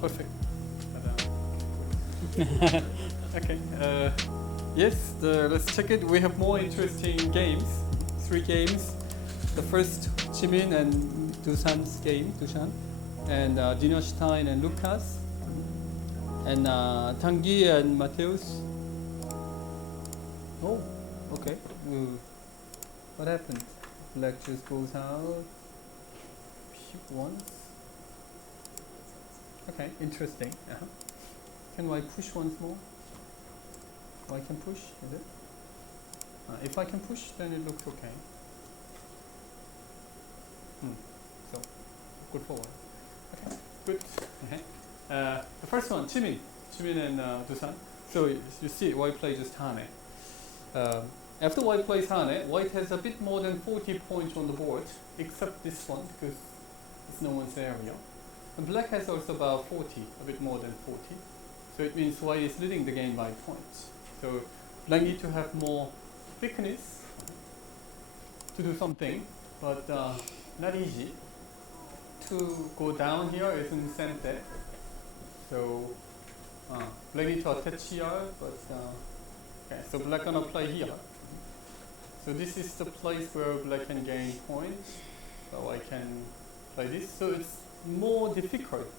perfect. Okay. Yes, let's check it. We have more interesting games. 3 games. The first, Chimin and Dusan's game, Dusan, and Dinerstein and Lucas, and Tanguy and Mateusz. Oh, okay. What happened? Black just goes out. Once. Okay, interesting. Can I push once more? Oh, I can push, is it? If I can push, then it looks okay. So, good forward. Okay, good. The first one, Chimin and Dusan. So you see, white plays just Hane. After white plays Hane, white has a bit more than 40 points on the board, except this one because it's no one's area. And black has also about 40, a bit more than 40. So it means white is leading the game by points. So black need to have more thickness to do something, but not easy. To go down here isn't center. So black need to attach here, but okay, so black gonna play here. So this is the place where black can gain points. So I can play this. So it's more difficult.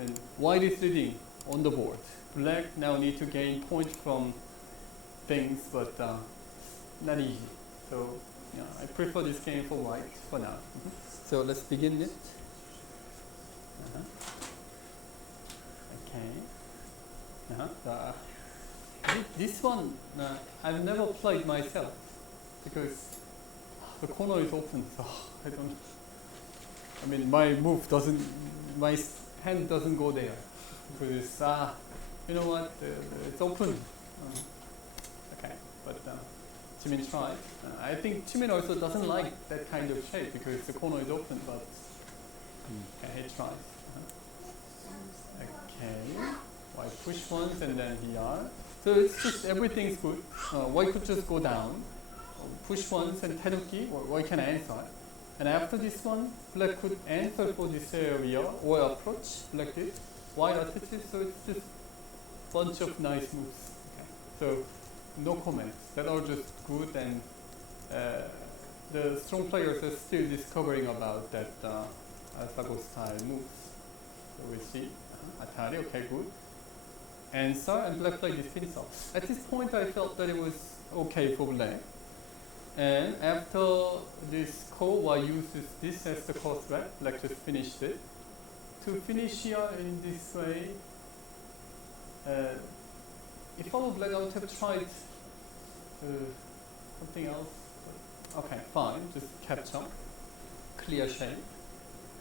And white is leading on the board. Black now need to gain points from things, but not easy. So yeah, I prefer this game for white for now. So let's begin it. Okay. This one I've never played myself because the corner is open. So I don't. I mean, my move doesn't. My hand doesn't go there because you know what? It's open. Okay, but Chimin tried. I think Chimin also doesn't like that kind of shape because the corner is open, but okay, he tries. Okay, white push once and then here. So it's just everything's good. White could just go down, push once and Tanuki, or white can answer. And after this one, black could answer for this area or approach like this. White attaches, so it's just bunch of nice moves. Okay. So no comments. That are just good, and the strong players are still discovering about that AlphaGo style moves. So we see Atari. Okay, good. Answer, and black played this tinsel. At this point, I felt that it was okay for black. And after this call, white uses this as the call threat. Black just finished it. To finish here in this way, if I were black, I would have tried something else. Okay, fine, just catch up, clear shape.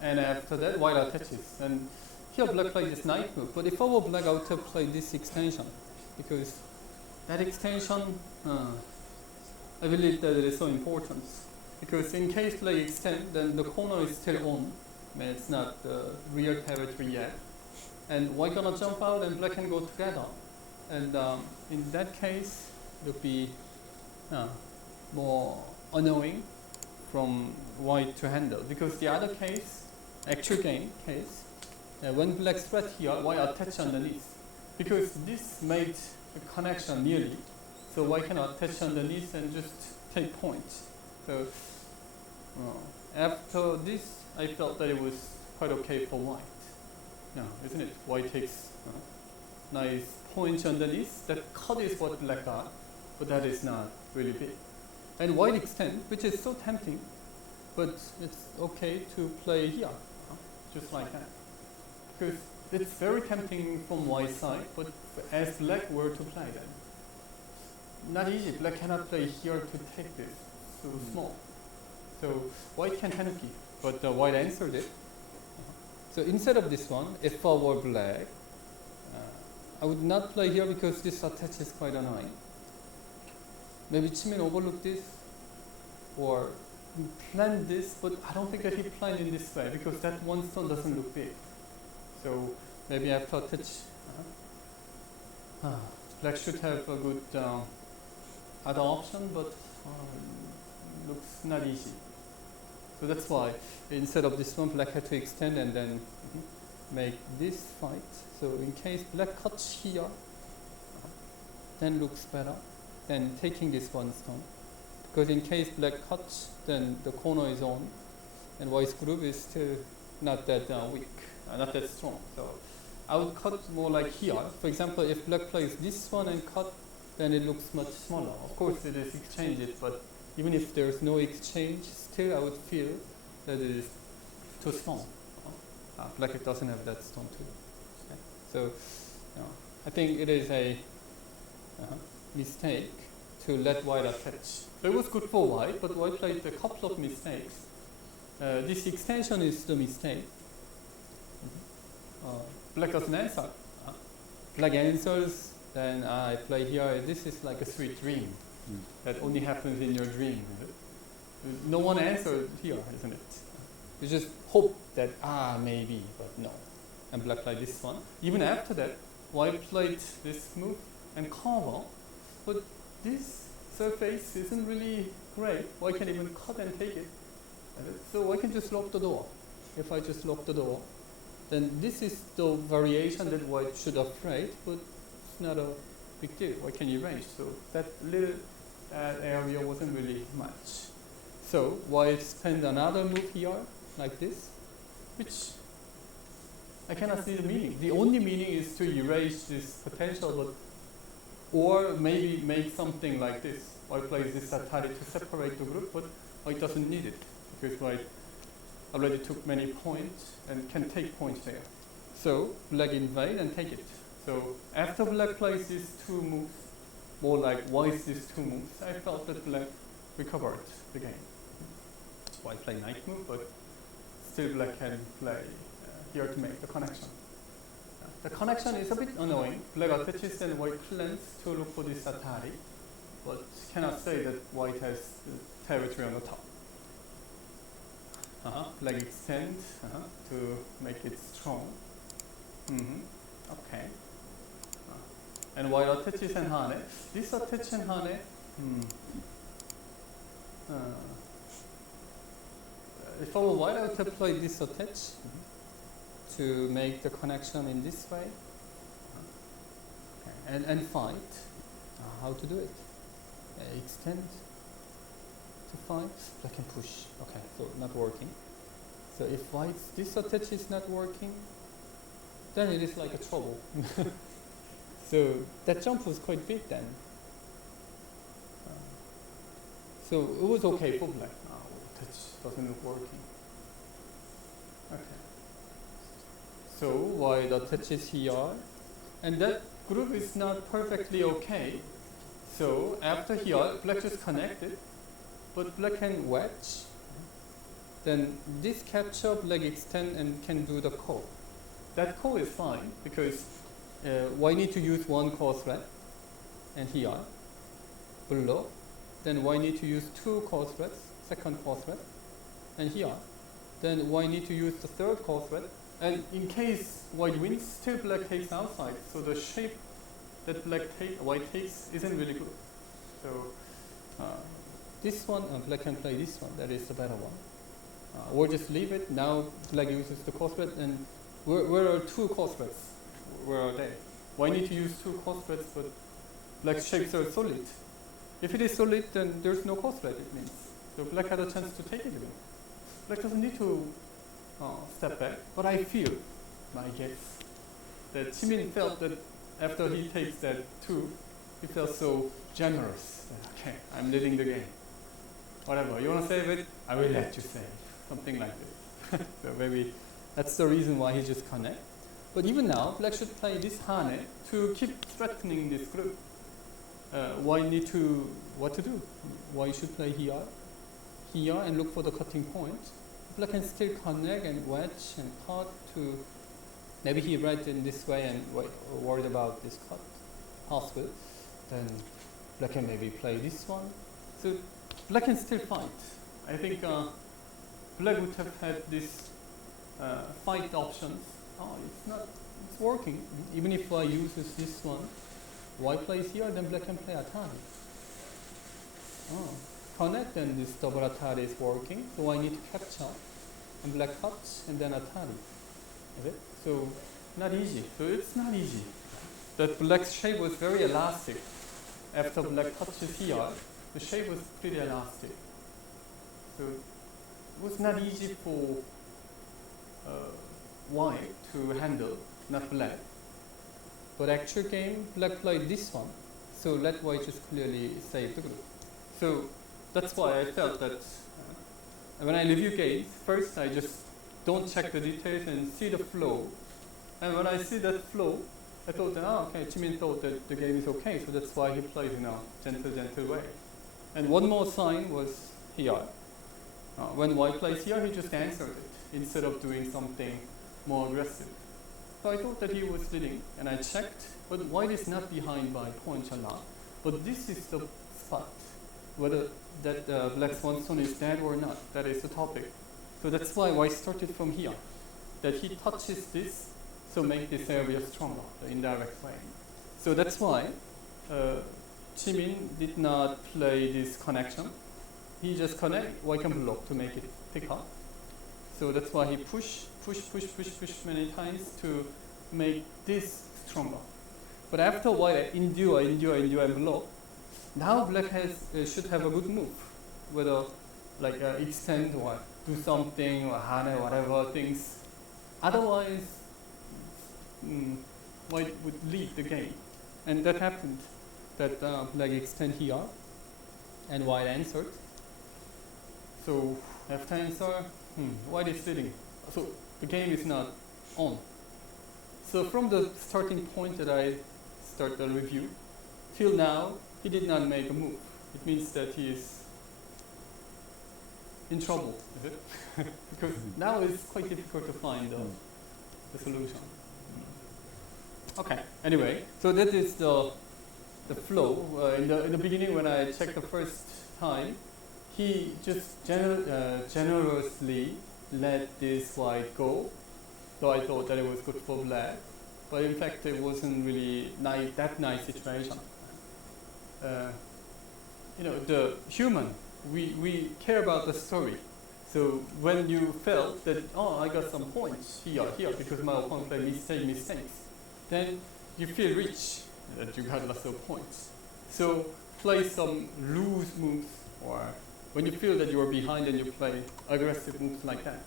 And after that, white attaches. And here black played this knight move. But if I were black, I would have played this extension. Because that extension, I believe that it is so important. Because in case black extend, then the corner is still on. I mean, it's not real territory yet. And white gonna jump out and black can go together. And in that case, it would be more annoying from white to handle. Because the other case, actual game case, when black threat here, white attach underneath. Because this made the connection nearly. So white can attach underneath and just take points. So after this, I felt that it was quite okay for white. No, isn't it? White takes nice points underneath. That cut is what black got, but that is not really big. And white extend, which is so tempting, but it's okay to play here, just like that. Because it's very tempting from white side, but as black were to play that, not easy. Black cannot play here to take this, so small. So white can Tanuki, but white answered it. So instead of this one, if I were black, I would not play here because this attach is quite annoying. Maybe Chimin overlooked this, or planned this, but I don't think that he planned in this way because that one stone doesn't look big. So maybe I have to attach. Black should have a good other option, but looks not easy. So that's why instead of this one, black had to extend and then make this fight. So in case black cuts here, then looks better than taking this one stone. Because in case black cuts, then the corner is on, and white's group is still not that weak, not that strong. So I would cut more like here. For example, if black plays this one and cut, then it looks much smaller. Of course, it is exchanged, but even if there's no exchange, still I would feel that it is too strong. Black doesn't have that stone too. Okay. So I think it is a mistake to let white attach. So it was good for white, but white played a couple of mistakes. This extension is the mistake. Black doesn't answer. Black answers, then I play here. This is like a sweet dream that only happens in your dream. No one answered here, isn't it? You just hope that, maybe, but no. And black played this one. Even after that, white played this move and cover, but this surface isn't really great. White can even cut and take it. So I can just lock the door. If I just lock the door, then this is the variation that white should afraid, but it's not a big deal. White can erase. So that little area wasn't really much. So white spend another move here, like this, which I cannot see the meaning. The only meaning is to erase this potential, but or maybe make something like this. White plays this Atari to separate the group, but white doesn't need it because white already took many points and can take points there. So black invade and take it. So after black plays these two moves, more like white's these two moves, I felt that black recovered the game. White play knight move, but still black can play here to make the connection. The connection is a bit annoying. Black attaches and white plans to look for this Atari, but cannot say that white has territory on the top. Black extends to make it strong. Okay. And white attaches and hane. This attach and hane. If I were white, I would have played this attach to make the connection in this way. Okay. And fight. How to do it? Extend to fight. Black can push. Okay, so not working. So if white's this attach is not working, then it is like a trouble. So that jump was quite big then. So it was okay for black. Touch doesn't look working. Okay. So white attaches here, and that group is not perfectly okay. So after here, black just connected, but black can wedge. Then this capture, black extend and can do the call. That call is fine because white need to use one core thread, and here below. Then white need to use two core threads, second core thread, and here. Then white need to use the third core thread, and in case white wins, still black takes outside. So the shape that white takes isn't really good. So this one, black can play this one. That is the better one. Or just leave it. Now black uses the core thread, and where are two core threads? Where are they? White need to use two core threads, but black's shapes are solid. If it is solid, then there's no core thread, it means. So black had a chance to take it again. Black doesn't need to step back, but I feel, my guess, that Chimin felt that after he takes that two, he felt so generous. Okay, I'm leading the game. Whatever, you want to save it? I will let you save. Something like this. So maybe that's the reason why he just connect. But even now, black should play this hane to keep threatening this group. White need to, what to do? White should play here, and look for the cutting point. Black can still connect and wedge and cut to, maybe he read in this way and worried about this cut, possible. Then black can maybe play this one. So black can still fight. I think black would have had this fight options. It's working. Even if I uses this one, white plays here, then black can play Atari. Connect, and this double Atari is working. So I need to capture, and black cuts, and then Atari. Is it? So not easy. So it's not easy. That black's shape was very elastic. After black touches here, the shape was pretty elastic. So it was not easy for white to handle, not black. But actual game, black played this one. So let white just clearly save the group. So that's why I felt that when I review games, first I just don't check the details and see the flow. And when I see that flow, I thought that, oh, okay, Chimin thought that the game is okay, so that's why he plays in a gentle way. And one more sign was here. When white plays here, he just answered it instead of doing something more aggressive. So I thought that he was leading, and I checked, but white is not behind by points or not. But this is the spot, whether that black's one stone is dead or not. That is the topic. So that's why white started from here, that he touches this, so make this area stronger, the indirect way. So that's why Chimin did not play this connection. He just connect, white can block to make it thicker. So that's why he push many times to make this stronger. But after white endure and block, now black should have a good move, whether like extend or do something or hane, whatever things. Otherwise, white would lead the game. And that happened, that black extend here, and white answered. So after answer, white is leading. So the game is not on. So from the starting point that I start the review, till now, he did not make a move. It means that he is in trouble, is it? Because now it's quite difficult to find the solution. Okay, anyway, so that is the flow. In the beginning, when I checked the first time, he just generously let this white go. So I thought that it was good for black, but in fact it wasn't really that nice situation. You know, the human, we care about the story. So when you felt that, oh, I got some points here, because my opponent played mistakes, then you feel rich that you got lots of points. So play some loose moves, or when you feel that you are behind and you play aggressive moves like that.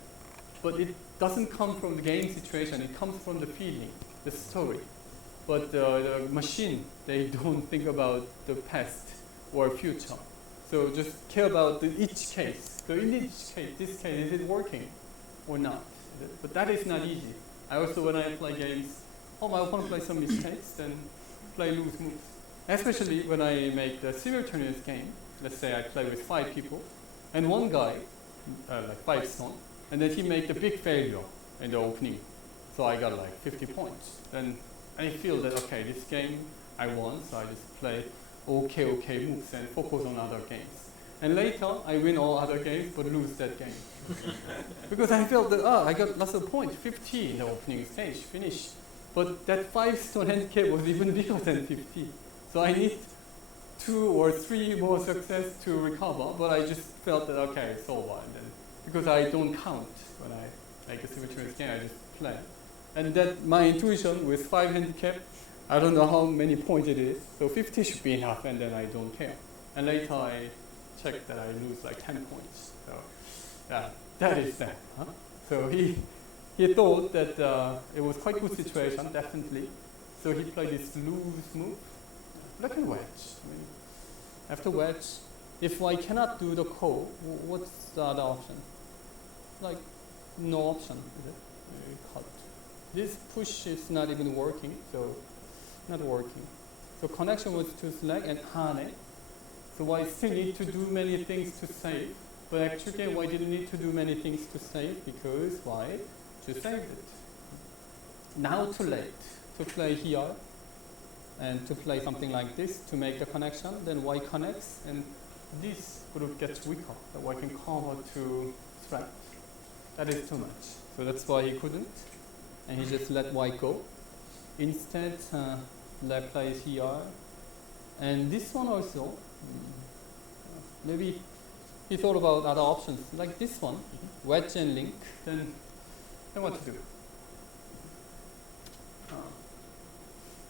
But it doesn't come from the game situation, it comes from the feeling, the story. But the machine, they don't think about the past or future. So just care about each case. So in each case, this case, is it working or not? But that is not easy. I also, when I play games, my opponent plays some mistakes, then play loose moves. Especially when I make the simultaneous game. Let's say I play with 5 people, and one guy, like 5 stone, and then he made a big failure in the opening. So I got like 50 points. Then I feel that, okay, this game I won, so I just play okay moves and focus on other games. And later, I win all other games, but lose that game. Because I felt that, I got lots of points, 50 in the opening stage, finish. But that 5 stone handicap was even bigger than 50. So I need 2 or 3 more success to recover, but I just felt that, okay, it's over. And then, because I don't count when I make a simultaneous game, I just play. And that my intuition with 5 handicap, I don't know how many points it is, so 50 should be enough, and then I don't care. And later I checked that I lose like 10 points. So yeah, that is that. Huh? So he thought that it was quite good situation, definitely. So he played this loose move, like a wedge. I mean, after wedge, if I cannot do the call, what's the other option? Like, no option, is it? Cut. This push is not even working, so not working. So connection was to select and hane. So I still need to do many things to save, but actually I didn't need to do many things to save because why? To save it. Now too late to play here and to play something like this to make the connection, then Y connects and this group gets weaker. The Y can convert to threat. That is too much. So that's why he couldn't. And he just let white go. Instead, black plays here. And this one also, maybe he thought about other options, like this one, wedge and link, then what to do?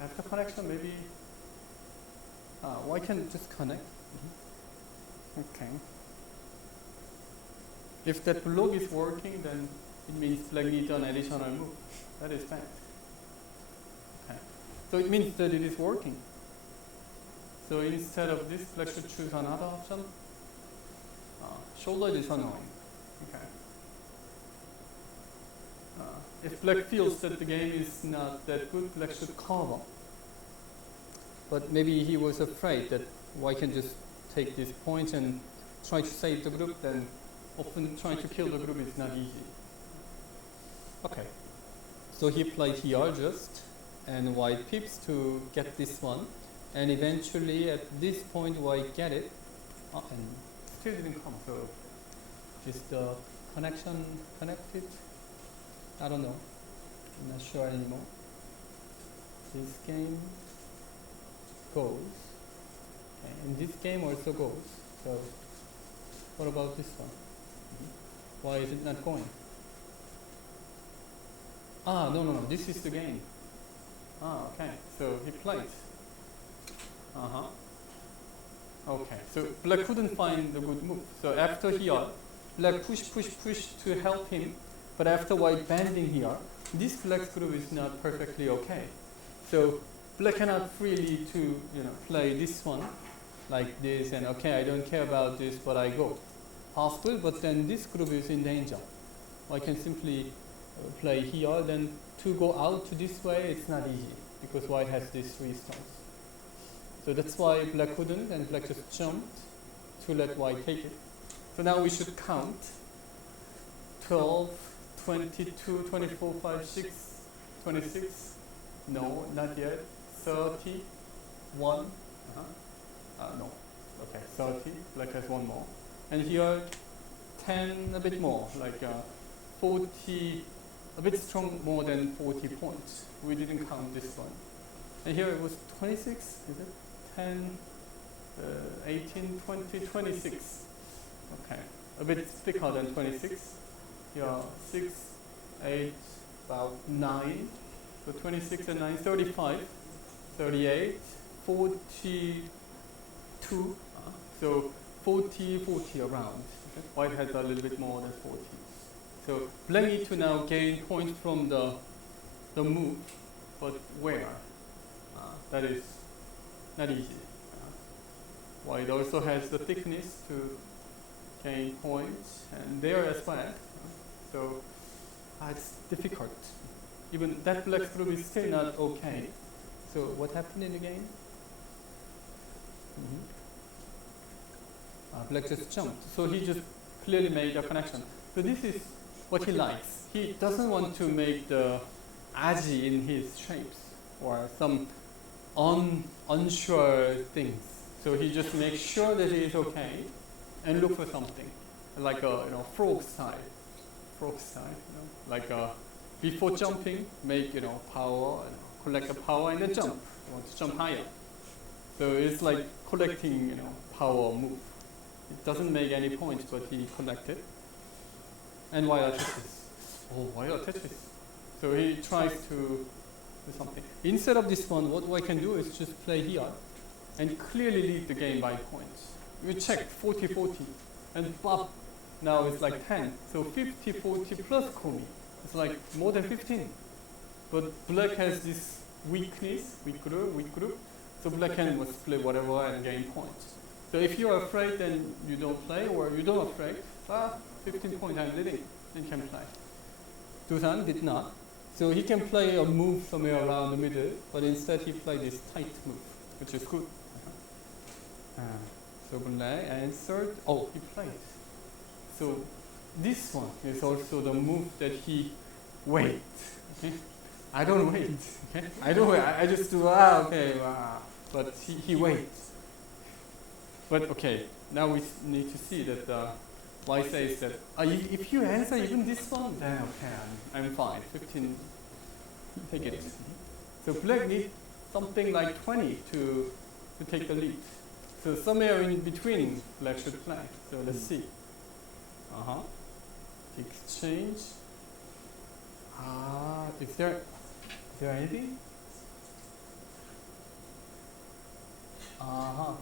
after connection, maybe white can just connect. Okay. If that block is working, then it means black needs an additional move. That is bad. Okay. So it means that it is working. So instead of this, black should choose another option. Shoulder is annoying. Okay. If black feels that the game is not that good, black should cover. But maybe he was afraid that white can just take this point and try to save the group, then often trying to kill the group is not easy. Okay. So he played here just, and white pips to get this one. And eventually at this point white get it. And still didn't come, so just the connection connected. I don't know. I'm not sure anymore. This game goes. Okay. And this game also goes. So what about this one? Why is it not going? No. This is the game. Okay. So he played. Okay. So black couldn't find the good move. So after here, black push to help him. But after white bending here, this black group is not perfectly okay. So black cannot freely to play this one like this and okay, I don't care about this, but I go. Possible, but then this group is in danger. I can simply play here, then to go out to this way, it's not easy because white has these 3 stones. So that's why black couldn't, and black just jumped to let white take it. So now we should count 12, 22, 24, 5, 6, 26. No, not yet. 30, 1. No. Okay, 30. Black has 1 more. And here, 10, a bit more, like 40, a bit strong, more than 40 points. We didn't count this one. And here it was 26, is it? 10, 18, 20, 26. Okay, a bit thicker than 26. Here, 6, 8, about 9. So 26 and 9, 35, 38, 42. So 40 around. Okay. White has a little bit more than 40. So black need to now gain points from the move, but where? That is not easy. White also has the thickness to gain points, and there as well. So it's difficult. Even that black group is still not okay. So what happened in the game? Black just jumped. So he just clearly made a connection. So this is what he likes. He doesn't want to make the aji in his shapes or some unsure things. So he just makes sure that he is okay and look for something like a frog style. Like before jumping, make power, collect the power and then jump. You want to jump higher. So it's like collecting power move. It doesn't make any points, but he collected. And while Tetris. While Tetris. So he tries to do something. Instead of this one, what I can do is just play here and clearly lead the game by points. You check 40-40 and bop. Now it's like 10. So 50-40 plus Komi. It's like more than 15. But black has this weak group. So black can play whatever and gain points. So if you are afraid, then you don't play, or you don't afraid, 15 points I'm leading, then you can play. Dusan did not. So he can play a move somewhere around the middle, but instead he played this tight move, which is good. So black answered, he played. So this one is also the move that he waits. Okay? I don't wait. Okay? I don't wait. I just do but he waits. But okay, now we need to see that white says that if you answer even this one, then okay, I'm fine. 15, take it. So black needs something like 20 to take the lead. So somewhere in between, black should play. So let's see. Exchange. Is there anything?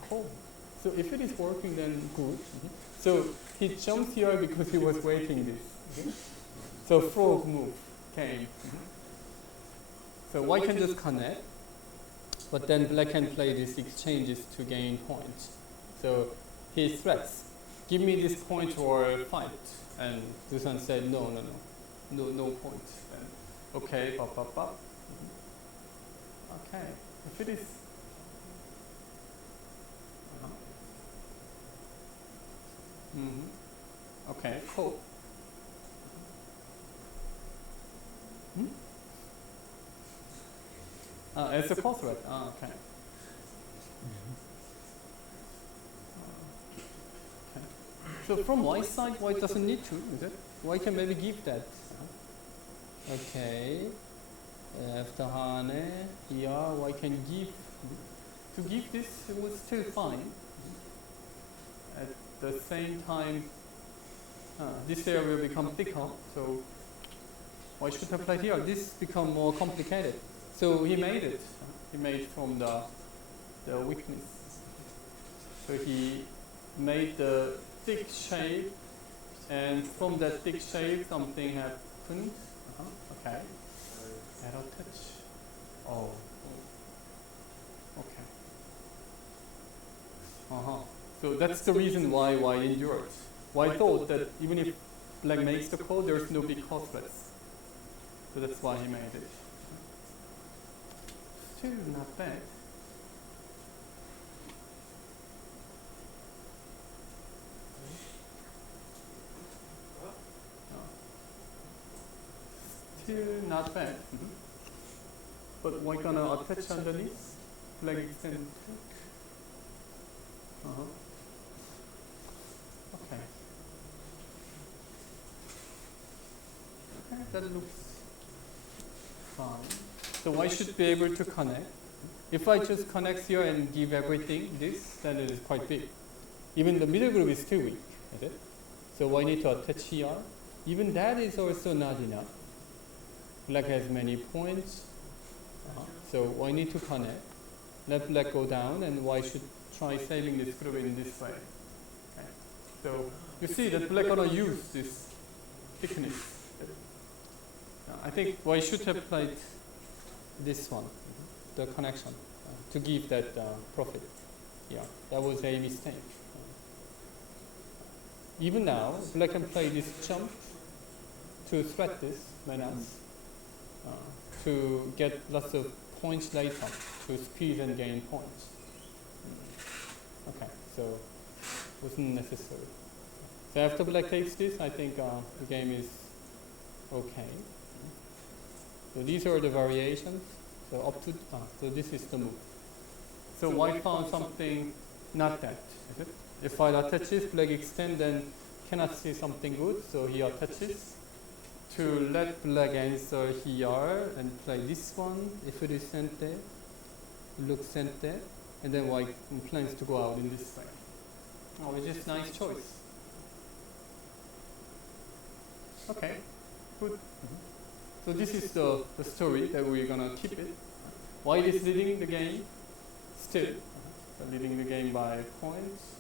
Cool. So if it is working, then good. So he jumped here because he was waiting this. So frog move came. So white can just connect, but then black can play these exchanges to gain points. So he threats, give me this point or fight. And Dusan said, no points. And okay, pop. Okay, if it is. Okay, cool. It's a call threat. Okay. So from white side, white doesn't need to, is it? White can maybe give that. Okay. After Hane, here, white can give. To give this, it was still fine. At the same time, this area will become thicker, so white should have played here. This become more complicated. So he made it. He made from the weakness. So he made the thick shape, and from that thick shape, something happened. Okay. Arrow touch. Oh. Okay. So that's the reason why white endured. White thought that even if black makes the call, there's no big call threats. So that's why he made it. Still not bad. Still not bad. But we're gonna attach underneath. Black extend. Okay. That looks fine. So white should be able to connect. If I just connect here and give everything this, then it is quite big. Even the middle group is still weak, is it? So white need to attach here. Even that is also not enough. Black has many points. So white need to connect. Let black go down, and white should try saving this group in this way. Okay. So you see that black gonna use this thickness. I think white should have played this one, the connection, to give that profit. Yeah, that was a mistake. Even now, black can play this jump to threat this menace, to get lots of points later, to squeeze and gain points. Okay, so wasn't necessary. So after black takes this, I think the game is okay. So these are the variations. So up to so this is the move. So white found something not that, is it? If white attaches, black extend, then cannot see something good. So he attaches to let black answer here and play this one. If it is sente, look sente, and then white plans to go out in this way. Oh, which is nice choice. Okay, good. So this is the story that we're gonna keep it. White is leading the game, still leading the game by points,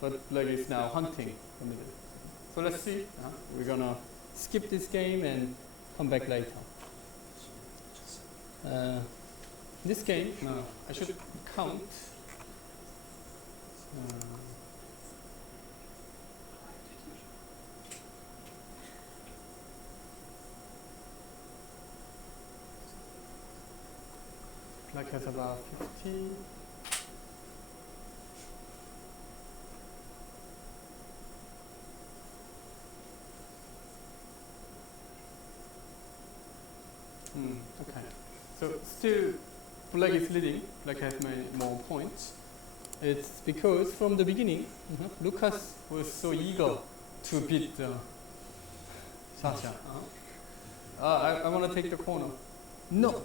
but black is now hunting the middle. So let's see. We're gonna skip this game and come back later. This game, I should count. Black has about 50. Okay. So still, black is leading. Black has many more points. It's because from the beginning, Lucas was so eager to beat Sasha. I want to take the corner. No.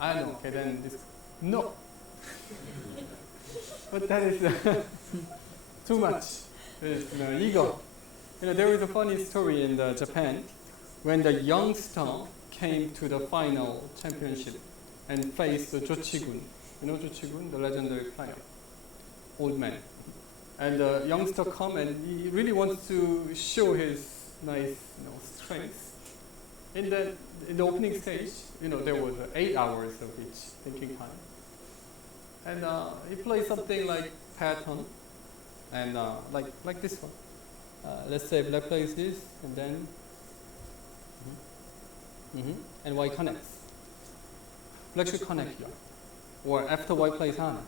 I know. Okay, then this. No. But that is too much. It's ego. There is a funny story in Japan when the youngster came to the final championship and faced Jo Chi-gun. You know Jo Chi-gun, the legendary player. old man. And the youngster come and he really wants to show his nice strength. In the opening stage, there was 8 hours of each thinking time. And he plays something like pattern, and like this one. Let's say black plays this, and then and white connects. Black should connect here, or after white plays Hana,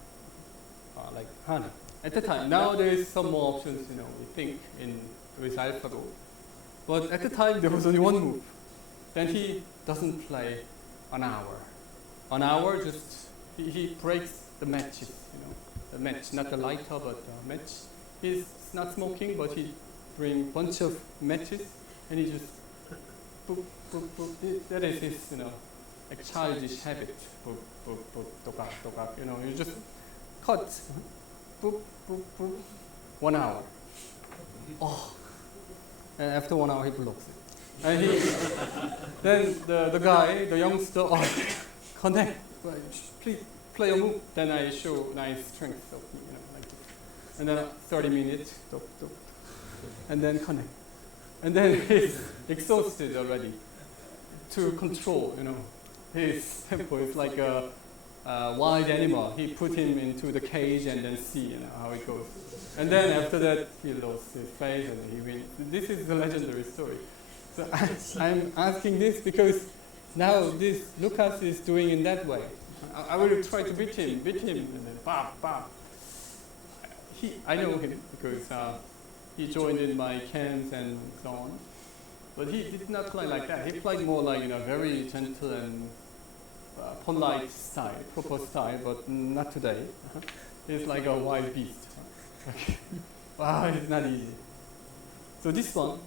like Hana. At the time, now there is some more options. We think with AlphaGo, but at the time there was only one move. Then he doesn't play an hour. An hour, just he breaks the matches. The match, not the lighter, but the match. He's not smoking, but he bring bunch of matches, and he just boop, boop, boop. That is his, like childish habit. Boop, boop, boop, tokak, tokak. You just cut. Boop, boop, boop. 1 hour. Oh. And after 1 hour, he blocks it. And then the guy, the youngster, connect. Please play a move. Then I show nice strength of like this. And then 30 minutes, and then connect. And then he's exhausted already to control, his tempo. It's like a wild animal. He put him into the cage and then see how it goes. And then after that, he lost his faith and he wins. This is the legendary story. So I'm asking this because now this Lucas is doing in that way. I will try to beat him, and then bam, bam. I know him because he joined in my camps and so on. But he did not play like that. He played more like very gentle and polite style, proper style, but not today. He's like a wild beast. Wow, it's not easy. So this one,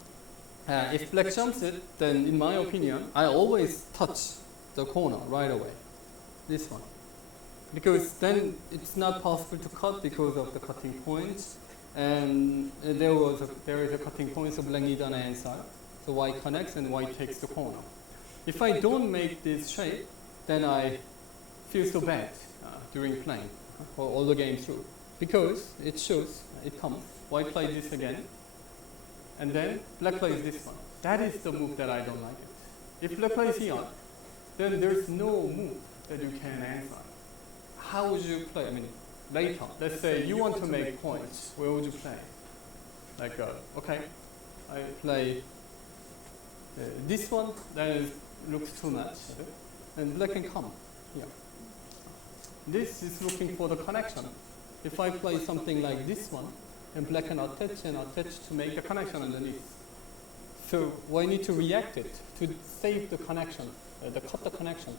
if black jumps it, then in my opinion, I always touch the corner right away. This one. Because then it's not possible to cut because of the cutting points. And there is a cutting point, so black need on the inside. So white connects and white takes the corner. If I don't make this shape, then I feel so bad during playing for all the game through. Because it shows, it comes, white plays this again, and then black plays this one. That is the move that I don't like it. If black plays here, then there's no move that you can answer. How would you play? I mean, later, let's say you want to make points, where would you play? Like, okay, I play this one, that looks too much, and black can come here. This is looking for the connection. If I play something like this one, and black can attach to make a connection underneath. So I need to react it to save the connection, cut the connection.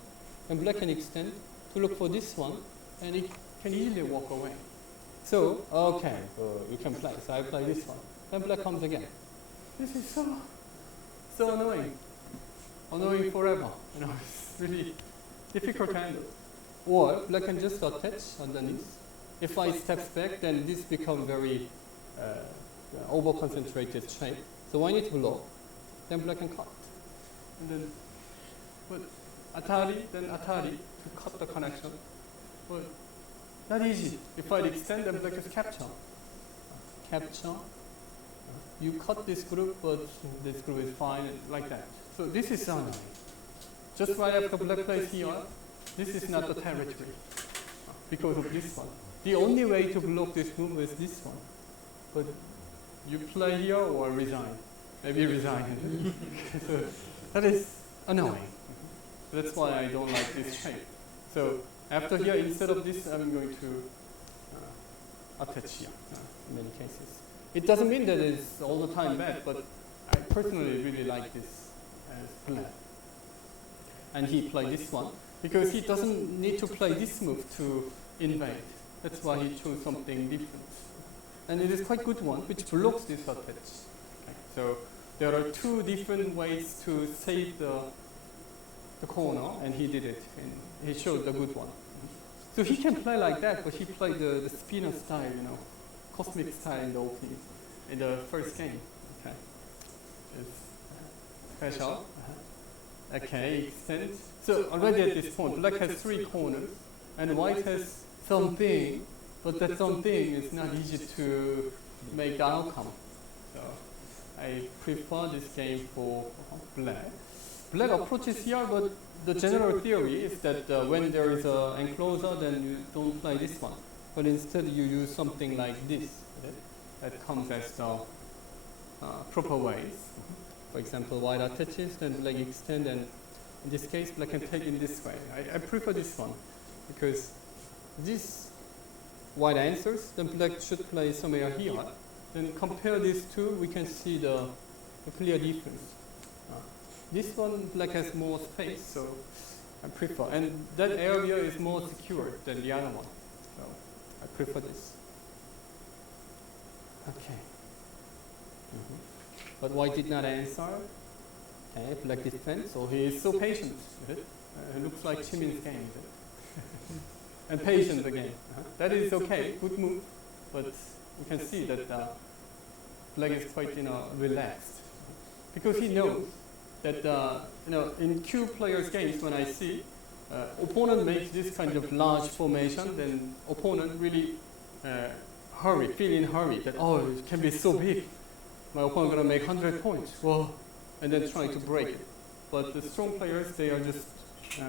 And black can extend to look for this one, and it can easily walk away. So, okay, you can play. So I play this one. Then black comes again. This is so annoying. Annoying forever. It's really difficult to handle. Or black can just attach underneath. If I step back, then this becomes very over-concentrated shape. So I need to block. Then black can cut. And then put Atari, then Atari to cut the connection. But not easy. If I extend, then black is capture. Capture. You cut this group, but this group is fine, like that. So this is annoying. Just right after black plays here, this is not the territory because of this one. The only way to block this move is this one. But you play here or resign. Maybe resign. So that is annoying. That's why I don't like this shape. So after here, instead of this, I'm going to attach here in many cases. It doesn't mean that it's all the time bad, but I personally really like this as plan. And he played this one because he doesn't need to play this move to invade. That's why he chose something different. And it is quite good one, which blocks this attach. Okay. So there are two different ways to save the corner, and he did it. And he showed the good one. So he can play like that, but he played the spinner style, cosmic style in the opening, in the first game. Okay. It's special. Okay, extend. So already at this point, black has 3 corners, and white has something but that something is not easy to make the outcome. So I prefer this game for black. Black approaches here, but the general theory is that when there is an enclosure, then you don't play this one. But instead you use something like this. Okay? That comes as the proper ways. For example, white attaches, then black extend, and in this case, black can take in this way. I prefer this one, because this white answers, then black should play somewhere here. Then compare these two, we can see the clear difference. This one, black has more space, so I prefer. And that area is more secure than the other one. So I prefer this. Okay. But white did not answer. Okay, black defense, so he is so patient. It looks like Chimin's game. And patient again. That is okay, good move. But you can see that black is quite relaxed. Because he knows that in Q players' games, when I see opponent makes this kind of large formation, then opponent really feel in hurry that, oh, it can be so big. My opponent gonna make 100 points. Whoa. And then trying to break it. But the strong players, they are just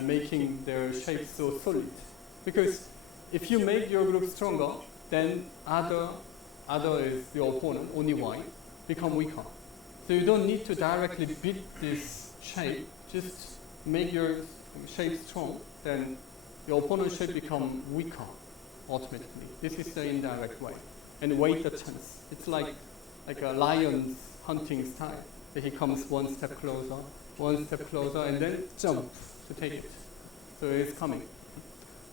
making their shape so solid. Because if you make your group stronger, then other is your opponent, only white, become weaker. So you don't need to directly beat this shape, just make your shape strong, then your opponent's shape become weaker, ultimately. This is the indirect way. And wait the chance. It's like a lion's hunting style. He comes one step closer, and then jump to take it. So it's coming.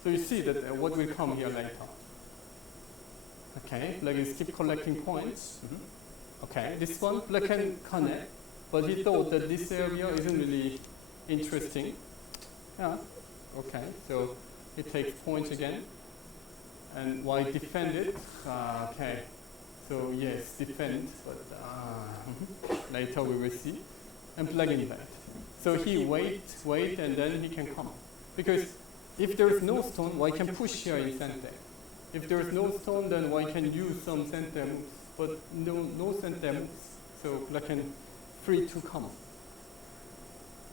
So you see that what will come here later. Okay, black is keep collecting points. Okay, this one, black can connect, but he thought that this area isn't really interesting. Yeah, okay, so he takes points again. And white defend it. Okay, so yes, defend, but later we will see. And black invade. So he wait, and then he can come. Because if there is no stone, white can push here in center. If there is no stone, then white can use some center moves. But no center moves, so black can free to come.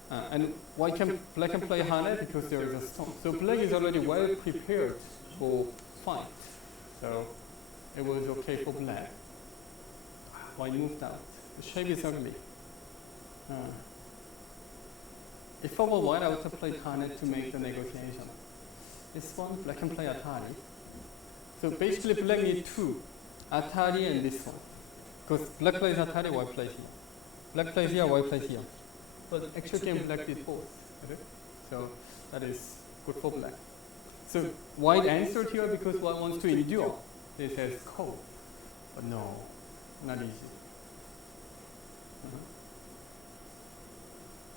And black can play Hane because there is a stone. So black is already well prepared for fight. So it was okay for black. White moved out. The shape is ugly. If I were white, I would have played Hane to make the negotiation. This one, black can play Atari. So basically black needs two. Atari and this one. Because black plays Atari, white plays here. Black plays here, white plays here. But actually game black did both. Okay? So that is good for black. So white answered here because white wants to endure. This has cold. But no, not easy.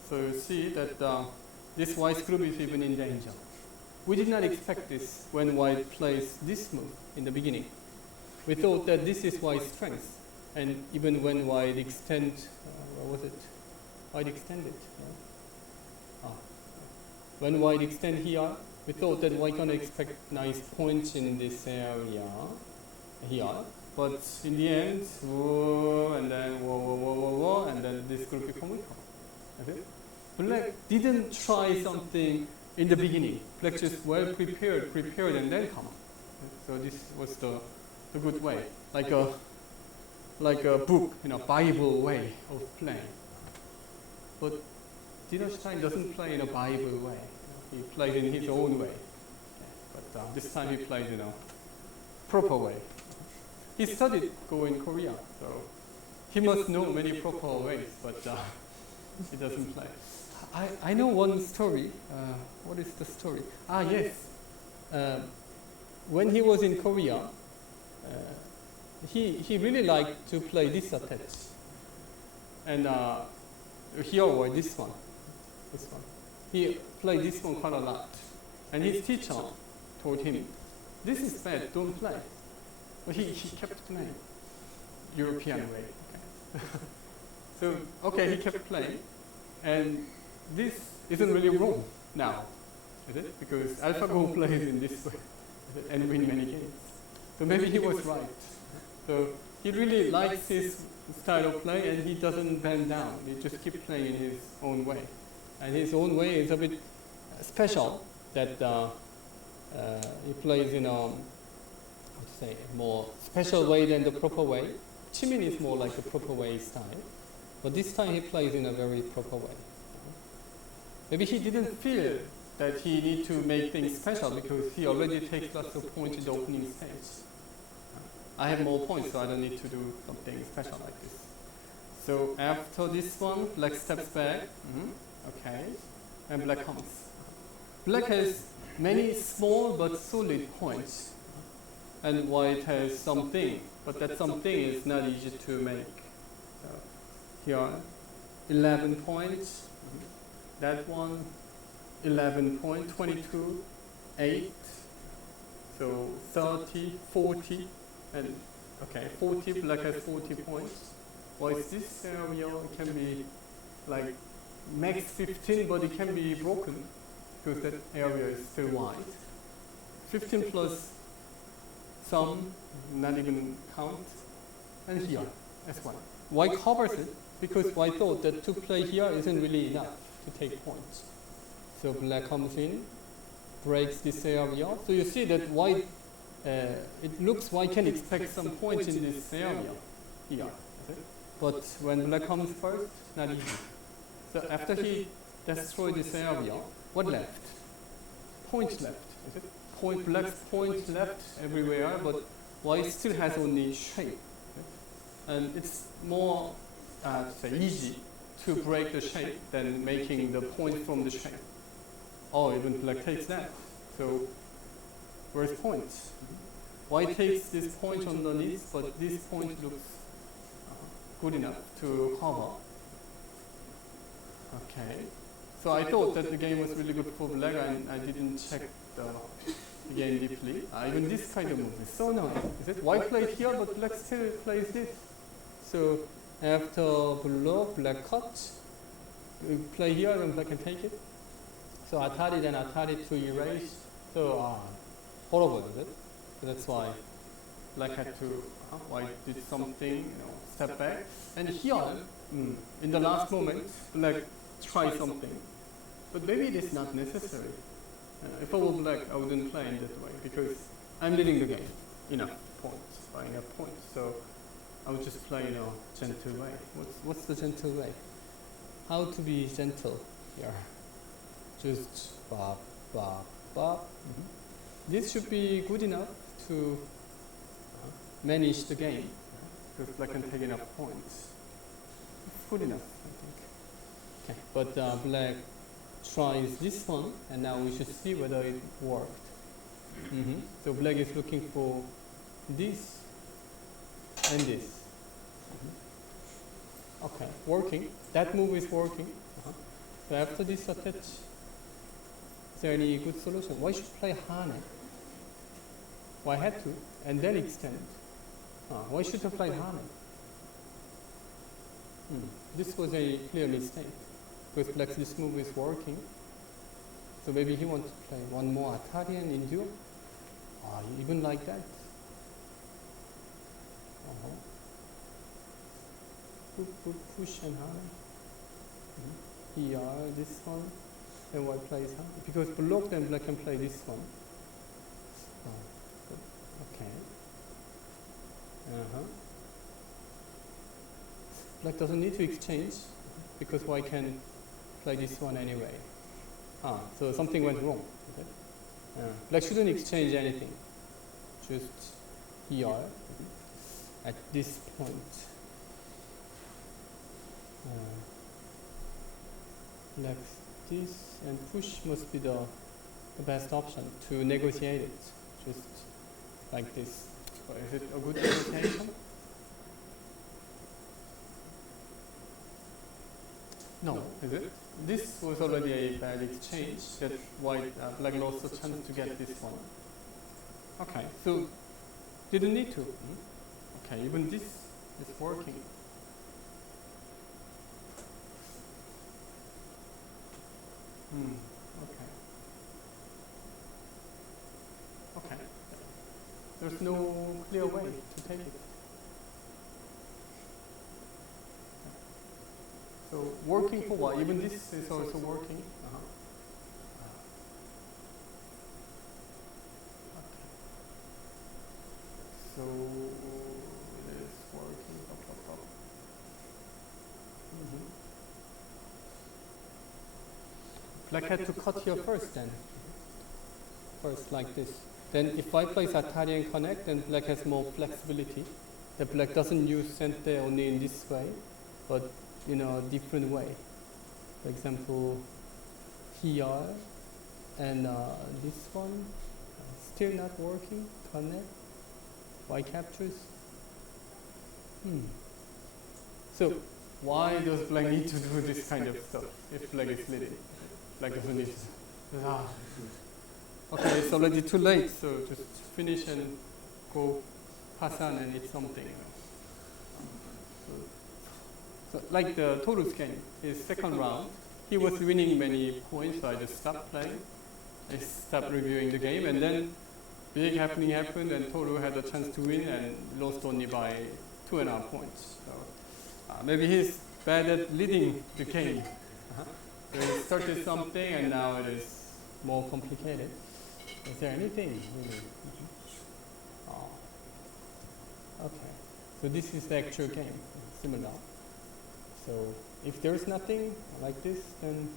So you see that this white group is even in danger. We did not expect this when white plays this move in the beginning. We thought that this is white's strength. And even when white extend, what was it? White extended. Yeah? When white extend here, we thought that white gonna expect nice points in this area here. But in the end, whoa, and then whoa, and then this group become weaker. Okay? Black didn't try something in the beginning. Black just well prepared, and then come. So this was the good way, like a book, Bible way of playing. But Dinerstein doesn't play in a Bible way. He plays in his own way. But this time he plays in a proper way. He studied Go in Korea, so he must know many proper ways, but he doesn't play. I know one story. What is the story? Yes. When he was in Korea, he really liked to play this attach. And here or this one. He played this one quite a lot. And his teacher told him, this is bad, don't play. But he kept playing. European way. Okay. So, okay, he kept playing. And this isn't really wrong now, is it? Because AlphaGo plays in this way and win many games. So maybe he was right. So he really likes his style of play and he doesn't bend down. He just keeps playing in his own way. And his own way is a bit special that he plays in a more special way than the proper way. Chimin is more like the proper way style. But this time he plays in a very proper way. Maybe he didn't feel that he need to make things special because he already takes lots of points in the opening stage. I have more points, so I don't need to do something special like this. So after this one, black steps back. Okay, and black comes. Black has many small but solid points, and white has something, but that something is not easy to make. So here, 11 points. That one, 11 points, 22, 8. So 30, 40, and okay, 40. Black has 40 points. While this area can be like max 15, but it can be broken because that area is still wide. 15 plus some, not even count, and here as well. White covers it because white thought that to play here isn't really enough to take points. So black comes in, breaks this area. So you see that white, it looks white can expect some points in this area here. But when black comes first, not easy. So after he destroyed this area, what left? Point left. Is it? Point, black's point left everywhere, but white still has only shape. And it's more easy to break the shape than making the point from the shape. Oh, even black takes that. So where's points? White takes this point underneath, but this point looks good enough to cover. Okay. So I thought that the game was really good for black, and I didn't check the game deeply. Even this kind of move is so nice. Is it? White played here, but black still plays this. So after blue, black cut. We play here, and black can take it. So Atari then Atari to erase. So horrible, is it? So that's why black had to, white did something, step back. And here, in the last moment, black tried something. But maybe it is not necessary. If I were black, I wouldn't play in that way because I'm leading the game. Enough points, by enough points. So I would just play in a gentle way. What's the gentle way? How to be gentle here? Just bop, bop, bop. This should be good enough to manage the game because black can take enough points. It's good enough, I think. Okay, but black tries this one, and now we should see whether it worked. So black is looking for this and this. Okay, working. That move is working. So after this attach, is there any good solution? Why should play Hane? Why had to, and then extend? Why should I play Hane? This was a clear mistake. Because black's this move is working. So maybe he wants to play one more Atari and endure. Even like that. Push and Hane. Here, this one. And white plays Hane. Because block, then black can play this one. Okay. Black doesn't need to exchange because white can play this one anyway. So something went wrong. Okay? Black shouldn't exchange anything. Just here at this point. Black this and push must be the best option to negotiate it. Just like this. So is it a good negotiation? No, is it? This was already a bad exchange that white, black lost the chance to get this one. Okay, so didn't need to. Okay, even this is working. Okay. Okay. there's no clear way to take it. So working for white, even this is also working. So it is working. Black had to cut here first then. First like this. Then if white plays Atari and connect, then black has more flexibility. That black doesn't use center only in this way, but in a different way. For example, here and this one still not working. Connect. White captures. So why does black need to do this kind of stuff if black is leading? Black doesn't need to. Okay, it's already too late, so just finish and go pass on and eat something. So like the Toru's game, his second round, he was winning many points, so I just stopped playing. I stopped reviewing the game, and then big happening happened, and Toru had a chance to win and lost only by 2.5 points. So maybe he's bad at leading the game. So he started something, and now it is more complicated. Is there anything really? Oh. Okay. So this is the actual game, similar. So if there's nothing like this, then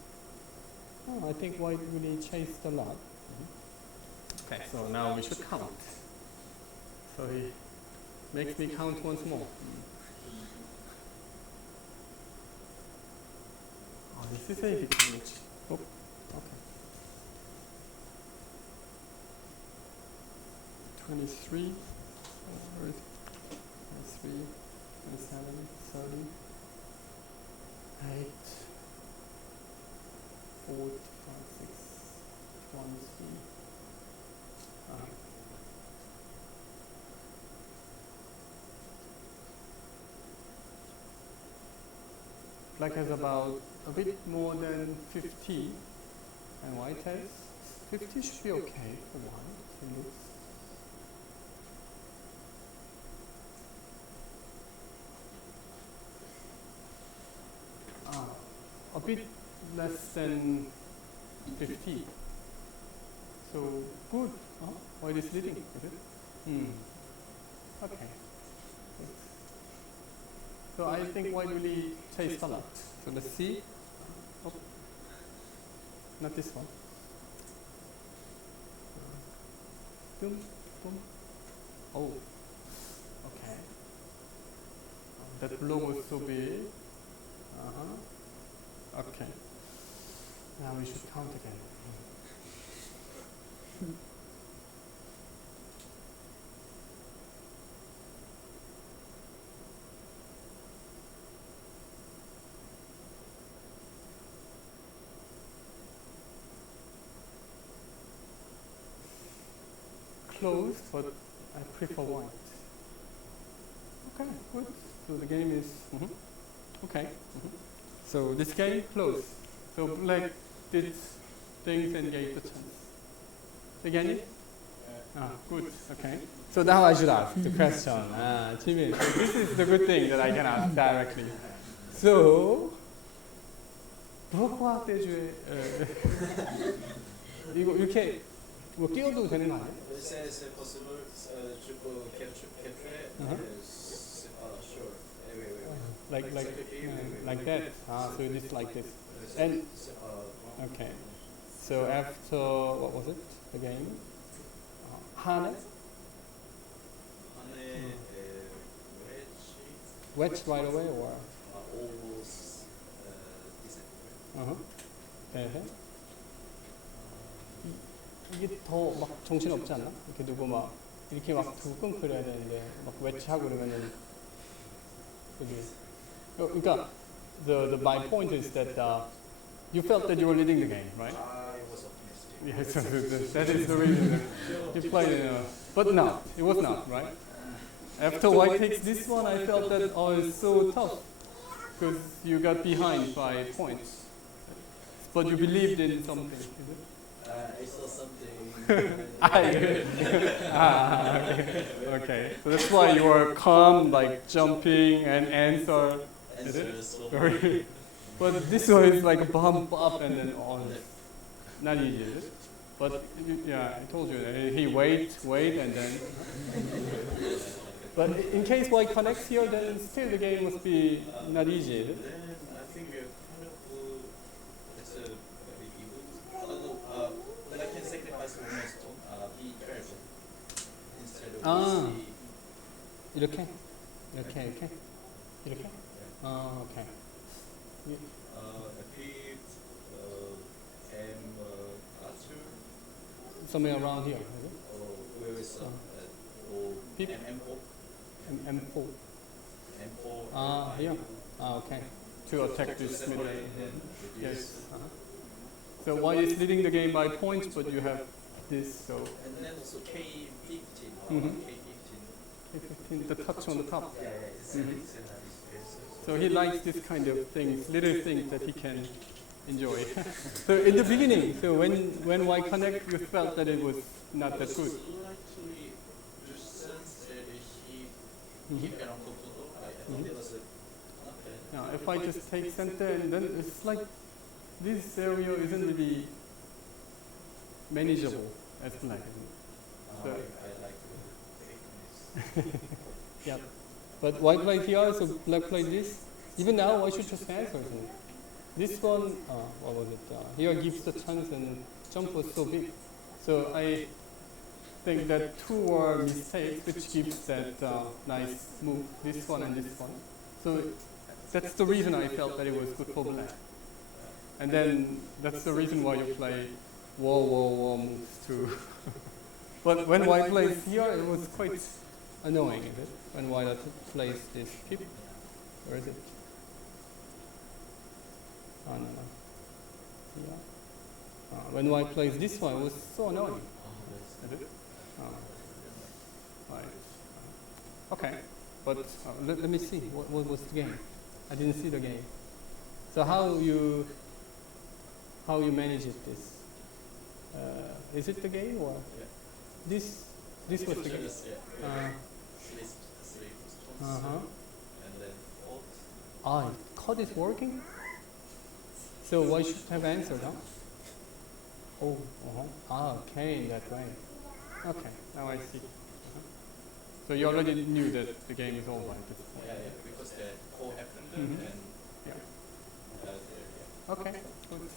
I think white really chased a lot. Okay, so now we should count. So he makes me count once more. Oh, this is a bit damage. Oh, okay. 23, 23, 27, 30, 8, 4, 5, 6, 1, 3. Black has about a bit more than 50, and white has 50 should be okay for white. It looks. A bit less than 50. So good. White is leading, is it? Okay. So I think white really chased a lot. So let's see. Oh. Not this one. Boom, boom. Oh. Okay. That blow was so big. Okay. Now we should count again. Close, but I prefer white. Okay, good. So the game is okay. So this game closed. So black did things and gave the chance. Again? Good. Okay. So now I should ask the question. Chimin. So this is the good thing that I can ask directly. So 브로커 대주에 이거 이렇게 뭐 끼워도 되는 거 아니에요? C'est possible. Je peux capturer. C'est pas sure. Like that. So it is like this. And okay. So after what was it? The game? Hane? Wedge right away or? Almost 네. 이게 더 막 정신 없지 않나? 이렇게 두고 막 이렇게 막 두고 끊고 해야 되는데 막 웨치하고 그러면은 그게 그러니까 the my point is that you felt that you were leading the game, right? I was optimistic. Yes, that is the reason you played. But no, it was not, right? After white takes this one, I felt that it's so tough because you got behind by points. But you believed in something, is it? I saw something. Okay. So that's why you are calm, like jumping and answer. Answers. Very. But this one is like a bump up and then on. Not easy, is it? But yeah, I told you that he wait, and then. But in case white connects here, then still the game must be not easy, is it? Then I think we are kind of it's a very evil. Although but I can sacrifice one more stone. B12 instead of C. 이렇게? 이렇게? Okay. I picked M Arthur. Somewhere around here, is it? Where is Pip? M4. M4. M4. Here. Okay. To attack this middle. Yes. So white is leading the game by points, but you have this, so. And then also K15. K15, the touch on the top. Yeah, it's So he likes this kind of things, little things that he can enjoy. So in the beginning, so when white connect, you felt that it was not that good. Actually, Dusan said he cannot go to the I thought it was not bad. Now, if I just take center, and then it's like this area isn't really manageable as black. So, I like to take this. yeah. But white played here, so black played this. Even now, I should just answer it. This one, what was it? Here gives the chance and jump was so big. So I think that two are mistakes, which gives that nice move, this one and this one. So that's the reason I felt that it was good for black. And then that's the reason why you play whoa moves too. But when white plays here, it was quite annoying, is it? When white plays this pip. Where is it? Oh, no. Yeah. When white plays this one, it was so annoying. Is it? Right. Okay. But let me see. What was the game? I didn't see the game. So how you manage it? This is it the game or this was the game? And then code is working. So why should have answered, huh? Okay, that way. Okay, now I see. So you already knew that the game is over at this point. Yeah, because the call happened and okay, good.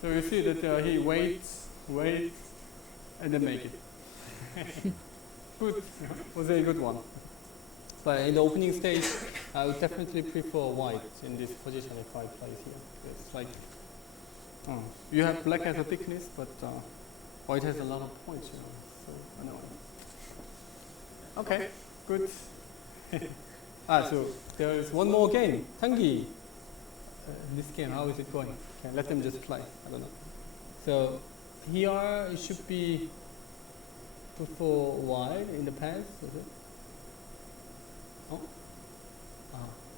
So you see that he waits, and then make it. Good, was a good one. But in the opening stage, I would definitely prefer white in this position if I play here. It's like, you have black as a thickness, but white has a lot of points, you know, so annoying. Okay, good. So there is one more game, Tanguy. This game, how is it going? Okay, let them just play, I don't know. So here it should be for white in the past, is it?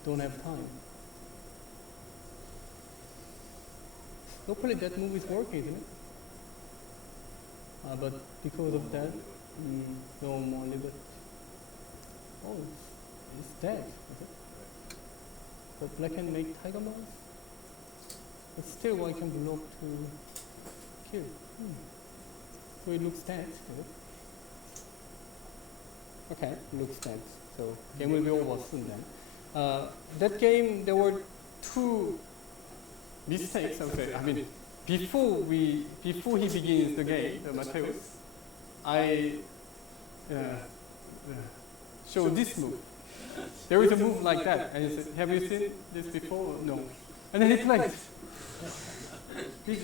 Don't have time. Hopefully that move is working, isn't it? But because of that, no more liberty. Oh, it's dead. Okay. But black can make tiger mouse. But still white can block to kill. So it looks dead. Okay, it looks dead. So game will be over soon then. That game, there were two mistakes. Okay, I mean, before he begins the game, Mateusz, I show this move. There is a move like that, and he said, "Have you seen this before?" No. And then he played. It's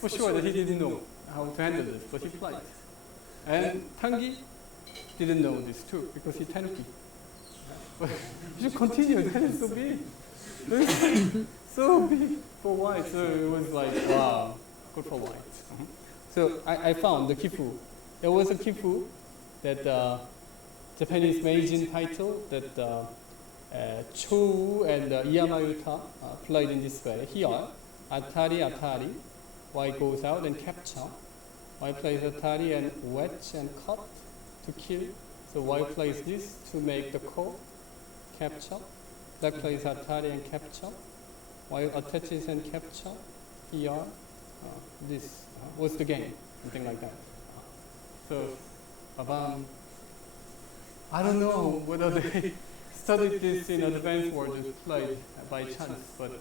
for sure that he didn't know how to handle this, but he played. And Tanguy didn't know this too, because he Tanguy. But you should continue, that is so big. So big for white, so it was like, wow, good for white. So I found the Kifu. There was a Kifu that Japanese Meijin title that Cho and Iyama Yuta played in this way. Here, Atari, White goes out and capture. White plays Atari and wedge and cut to kill. So white plays this to make the call, capture. Black plays Atari and capture. White attaches and capture. Here, this was the game, something like that. So, I don't know whether they studied this in advance or just played by chance, but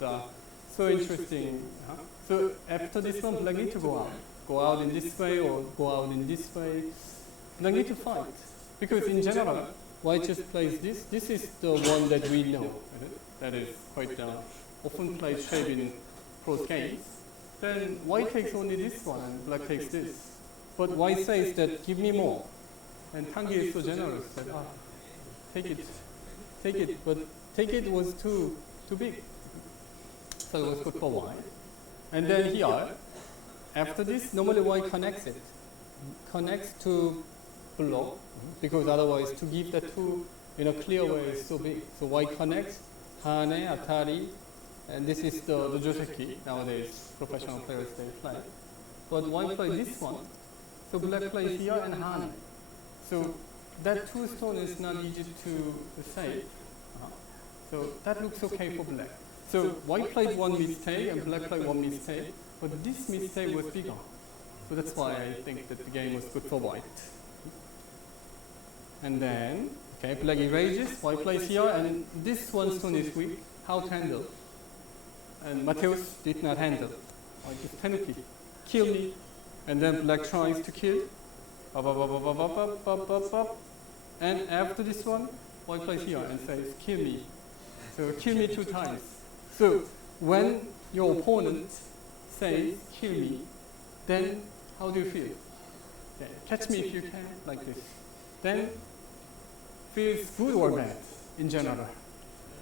so interesting. So after this one, black need to go out in this way or go out in this way. Black need to fight, because in general, white just plays this. This is the one that we know. That is quite often played shape in close games. Then white takes only this one and black takes this. But white says that give me more. And Tanguy is so generous that take it. But take it was too big. So it was good for white. And then here, after this, normally white connects it. Connects to block, because otherwise to give the two in a clear way is so big. So white connects, Hane, Atari, and this is the joseki. Nowadays, professional players, they play. But white plays this one, so black plays here and Hane. So that two stone is not easy to save. So that looks okay for black. So white played one mistake and black played one mistake, but this mistake was bigger. So that's why I think that the game was good for white. And then, okay, black erases, white plays here, and this one stone is weak. How to handle? And Mateusz did not handle. White just penalty. Kill me. And then black tries to kill. And after this one, white plays here and says, kill me. So kill me 2 times. So when your opponent says, kill me, then how do you feel? Okay. Catch me if you can, like this. Then feels good or bad in general.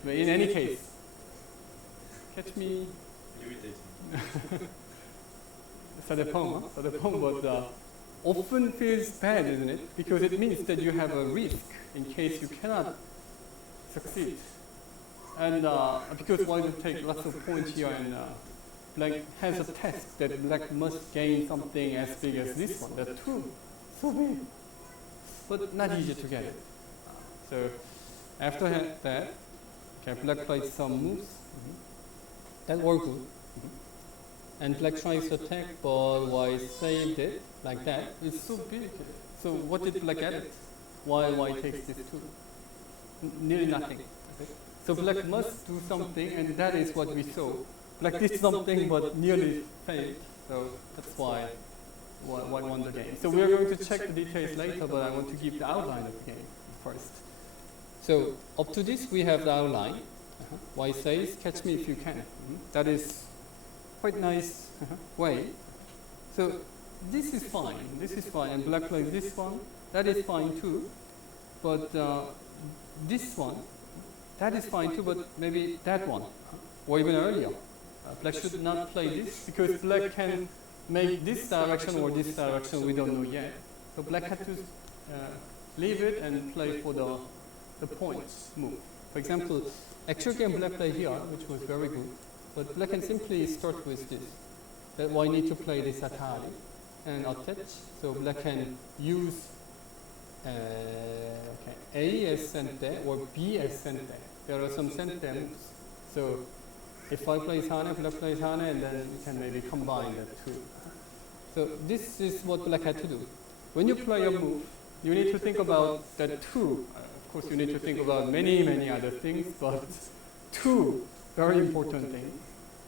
But in any case, catch me. Irritating. But often feels bad, isn't it? Because it means that you have a risk in case you cannot succeed. And because white will take lots of points here, and black has a test that black must gain something as big as this one. That's true. So big. But not easy to get it. So after that, okay, black played some moves. That were good. And black tries to attack, but white saved it like that. It's so big. So what did black get? Why white takes this too? Nearly nothing. Okay. So black must do something, and that is what we saw. Black did something, but nearly failed. So that's why white won the game. So we are going to check the details later, but I want to give the outline of the game first. So up to this, we have the outline. White says, catch me if you can. That is quite nice way. So this is fine, and black plays this one, that is fine too. But this one, that is fine too, but maybe that one, or even earlier. Black should not play this, because black can make this direction or this direction, we don't know yet. So black had to leave it and play for the points move. For example, actual game black play here, which was very good. But black can simply start with this. That why need to play this Atari and attach. So black can use A as sente or B as sente. There are some sente moves. So if I play Hane, black plays Hane, and then we can maybe combine the two. So this is what black had to do. When you play a move, you need to think about that two. Of course, you need to think about many other things, but two very important things.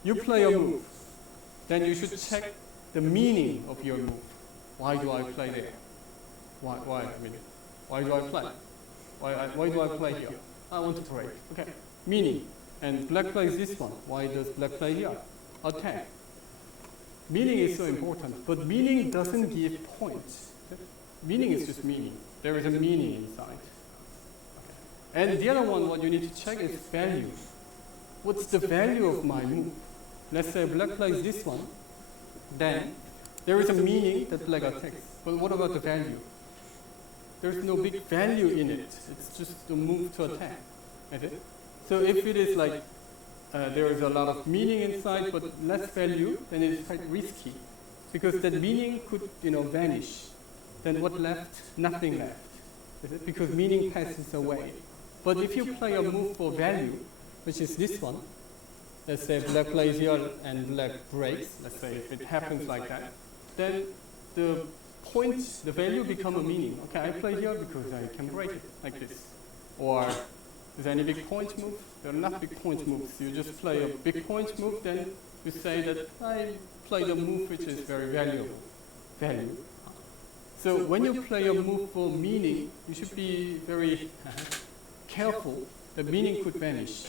You play a move, then you should check the meaning of your move. Why do I play there? Why do I play? Why do I play here? I want to break. Okay, meaning. And black plays this one. Why does black play here? Attack. Meaning is so important, but meaning doesn't give points. Meaning is just meaning. There is a meaning inside. And the other one, what you need to check is value. What's the value of my move? Let's say black plays this one, then there is a meaning that black attacks. But what about the value? There's no big value in it. It's just a move to attack. Okay? So if it is like there is a lot of meaning inside, but less value, then it is quite risky, because that meaning could, vanish. Then what left? Nothing left, because meaning passes away. But if you play a move for value, which is this one, let's say black plays here and black breaks, let's say if it happens like that, then the value become a meaning. Okay, I play here because I can break it like this. Or is there any big point move? There are not big point moves. You just play a big point move, then you say that I played a move which is very valuable. Value. So when you play a move for meaning, you should be very careful. The meaning could vanish.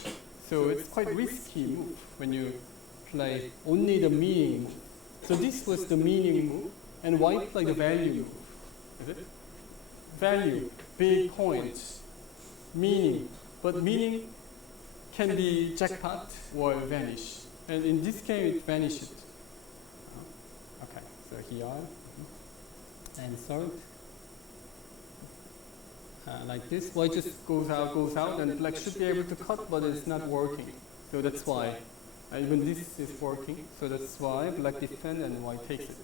So it's quite risky move when you play only the meaning move. So this was the meaning move, and white played the value move. Is it? Value, big points, meaning. But meaning can be jackpot or vanish. And in this game, it vanishes. Okay, so here. And third. Like this, white just goes out, and black should be able to cut, but it's not working. So that's why. Even this is working, so that's why black defends and white takes it.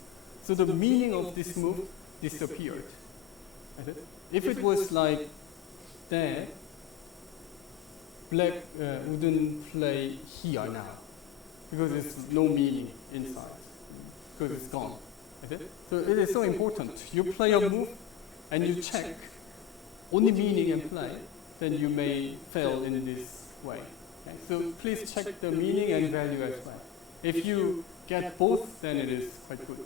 So the meaning of this move disappeared. If it was like that, black wouldn't play here now, because there's no meaning inside, because it's gone. So it is so important. You play a move and you check only meaning and play, then you may fail in this way. Okay? So please check the meaning and value as well. If you get both, then it is quite good.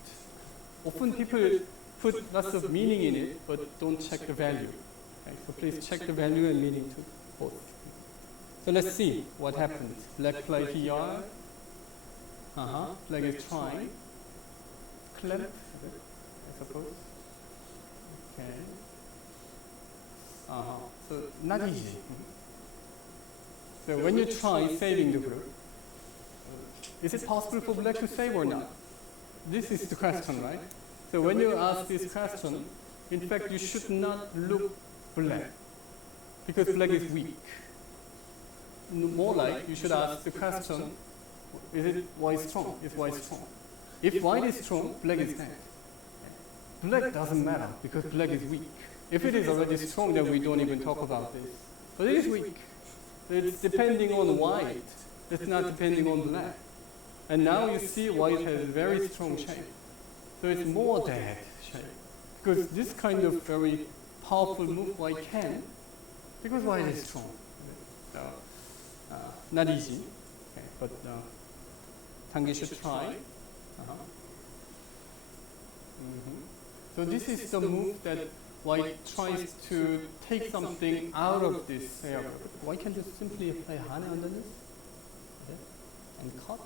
Often people put lots of meaning in it, but don't check the value. Okay? So please check the value and meaning too, both. So let's see what happens. Black play here. Black is trying. Clamp, I suppose. Okay. So not easy. So when you try saving the group, is it possible for black to save or not? This is the question, right? So when you ask this question, in fact you should not look black, because black is weak. More like you should ask the question, is it white strong? Is white strong? If white is strong, black is dead. Black doesn't matter, because black is weak. If it is already strong, then we don't even talk about this. But it is weak. It's depending on white. It's not depending on black. And now you see white has very strong shape. So it's more dead shape. Because this kind of very powerful move white can, because white is strong. So, not easy, okay, but Tanguy should try. So this is the move that white tries to take something out of this area. White can just simply play Hane underneath and cut.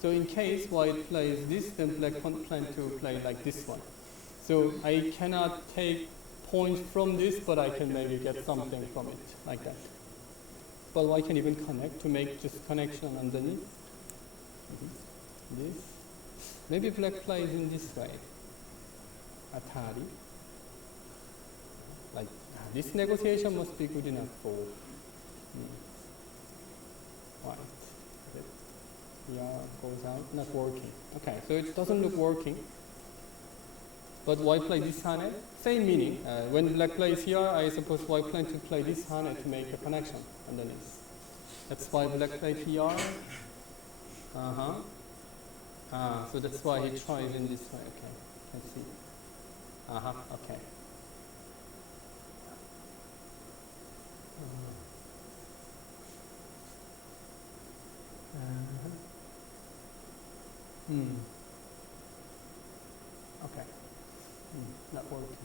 So in case white plays this, then black plan to play like this one. So I cannot take points from this, but I can maybe get something from it, like that. But white can even connect to make just connection underneath. This. Maybe black plays in this way. Atari. Like this negotiation must be good enough for white. Yeah, goes out, not working. Okay, so it doesn't look working. But white play this Hane, same meaning. When black plays here, I suppose white plan to play this Hane to make a connection underneath. That's why black played here. So that's why he tries in this way. Okay, let's see. Okay. Okay. Not working.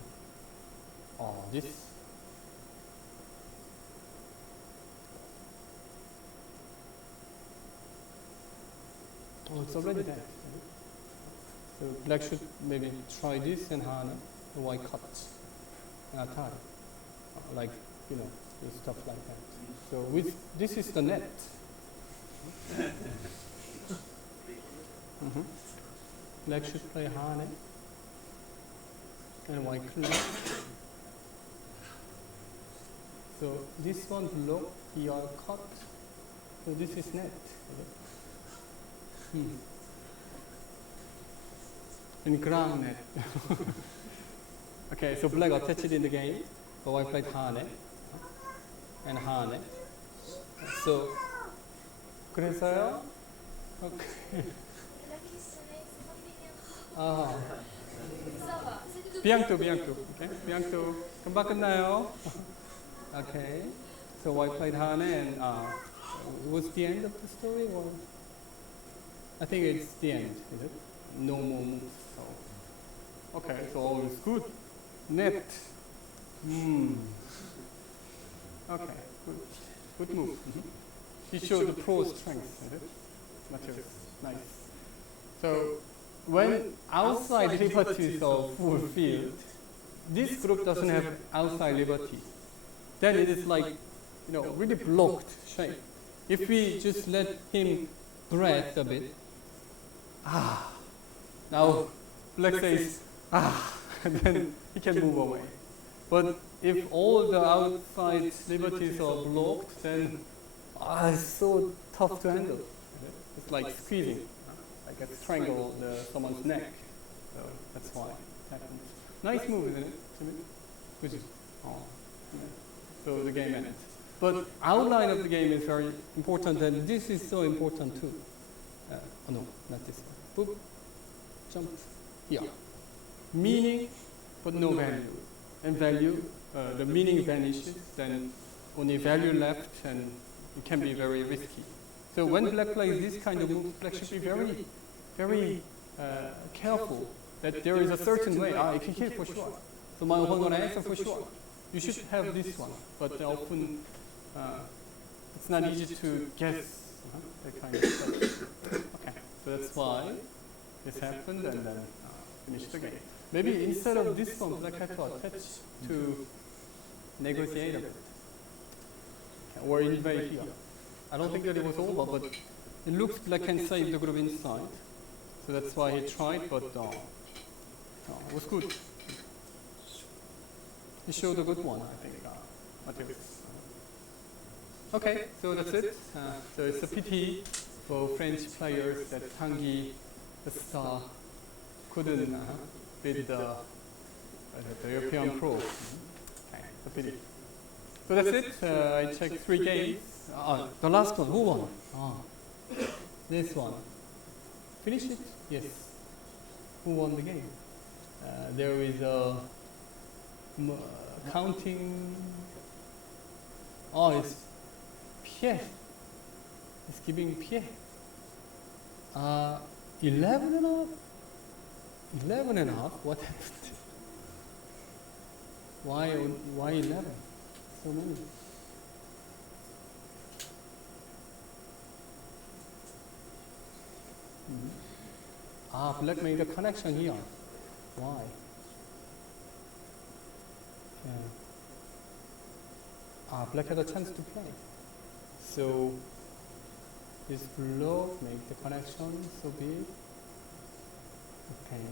Oh, this. Oh, it's already there. So black should maybe try this and Hane, the white cuts. Atari. Like, stuff like that. So this is the net. Black should play Hane and white clear. So this one block, here cut, So this is net. In ground net. Okay, so black attached in the game. So I played Hane and Hane. So 그래서요. Okay. 비앙토. Okay. 비앙토. 금방 끝나요. Okay. So I played Hane and was the end of the story or? I think it's the end, is it? No more moves. So. Okay, so all is good. Net. Okay, good move. He showed the pro strength, is it? Mateusz, nice. So when outside liberties are fulfilled, this group doesn't have outside liberty. Then it is like, really blocked shape. If we just let him breathe a bit, now black says, and then he can move away. But if all the outside liberties are blocked, then it's so tough to handle. It's like squeezing, like a strangle someone's neck. So that's why it happens. Nice move, isn't it? Which is, so the game ends. But outline of the game is very important, and this is so important too. No, not this one. Boop, jump, here. Meaning, but no value. And value, the meaning vanishes, then only value left, and it can be very risky. So when black plays this kind of move, black should be very, very careful that there is a certain way. I can hit for sure. So my Hwang gonna answer for sure. You should have this one, but often it's not easy to guess that kind of stuff. Okay, so that's why this happened, and then finish the game. Maybe instead of this one, black had to attach to negotiate a bit, or invade here. I don't think that it was over, but it looks black can save the group inside. So that's why he tried, but it was good. He showed a good one, I think. Mateusz. Okay, so that's it. So it's a pity for French players that Tanguy, the star, couldn't beat the European pro. Okay, it's a pity. So that's it. I checked 3 games. The last one, who won? This one. Finish it? Yes. Who won the game? There is a counting. It's Pierre. It's giving Pierre. 11 and a half? 11 and a half? What happened? Why 11? So many. Black made a connection here. Why? Black had a chance to play. So this block make the connection so big. Okay.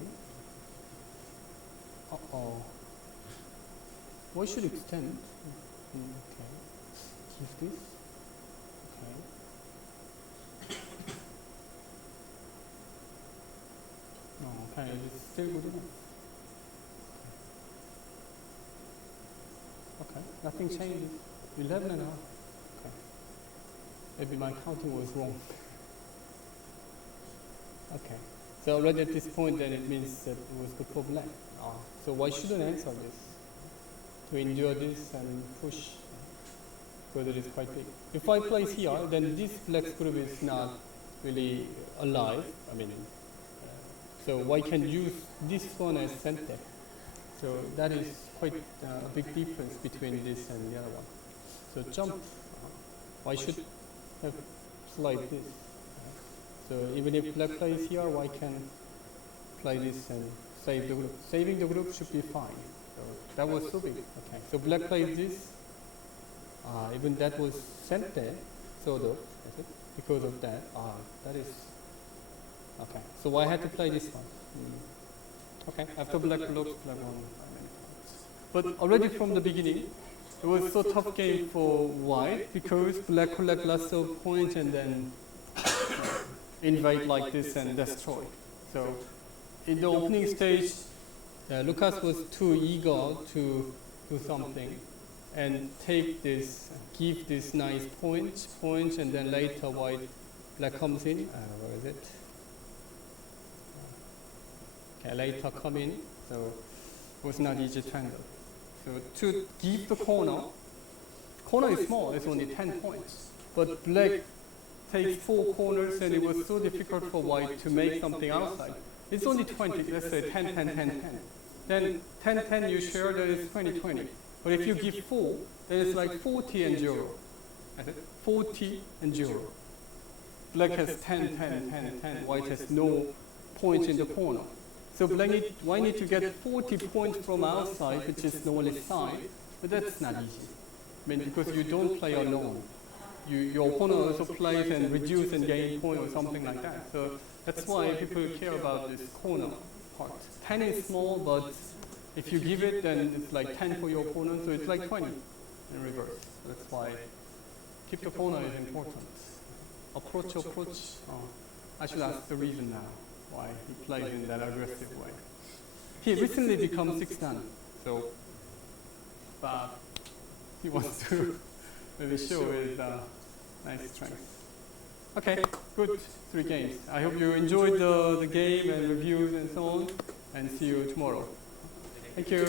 Why should extend? Okay. Keep this. Okay. No, okay, it's still good enough. Okay, nothing changes. 11 and a half. Okay. Maybe my counting was wrong. Okay. So already at this point, then it means that it was good for black. So why shouldn't I answer this? To endure this and push, because it is quite big. If I place here, then this black group is not really alive. I mean, so why can use this one as center? So that is quite a big difference between this and the other one. So jump. Why should have played this? So even if black plays here, why can play this and save the group? Saving the group should be fine. So that was so big. Okay. So black played this. Even that was center, sort of, because of that. That is okay. So I had to play this one. Okay. After black blocks, black one. But already from the beginning, it was so tough game for white because black collect lots of points and then invade like this and destroy. So in the opening stage, Lucas was too eager to do something and take this, give this nice points, and then later black comes in. Where is it? Okay, later come in, so it was not easy to handle. So to give the corner is small, it's only 10 points. But black takes 4 corners and it was so difficult for white to make something outside. It's only 20, let's say 10, 10, 10, 10. Then 10, 10 you share, that is 20, 20. But if you give 4, then it's like 40 and 0. 40 and 0. Black has 10, 10, 10, 10. White has no points in the corner. So white need to get 40 points from outside, which is the only side. But that's not easy. I mean, because you don't play alone. Your opponent also plays and reduce and gain point or something like that. So that's why people care about this corner part. 10 is small, but if you give it, then it's like 10 for your opponent, so it's like 20 in reverse. That's why keep the corner is important. Approach. I should ask the reason now why he plays in that aggressive way. He recently become 6th dan, so he wants to really show his nice strength. Okay, good 3 games. I hope you enjoyed the game and reviews and so on, and see you tomorrow. Thank you.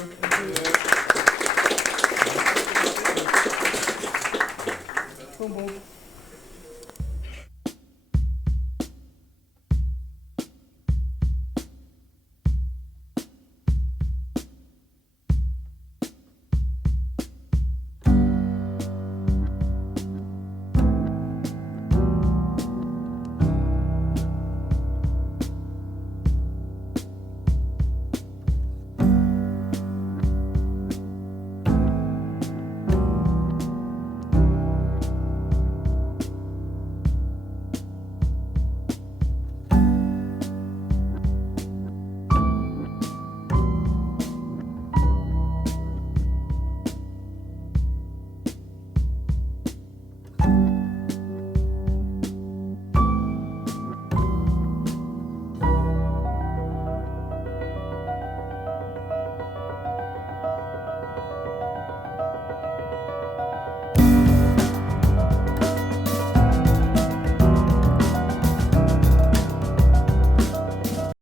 Boom, boom.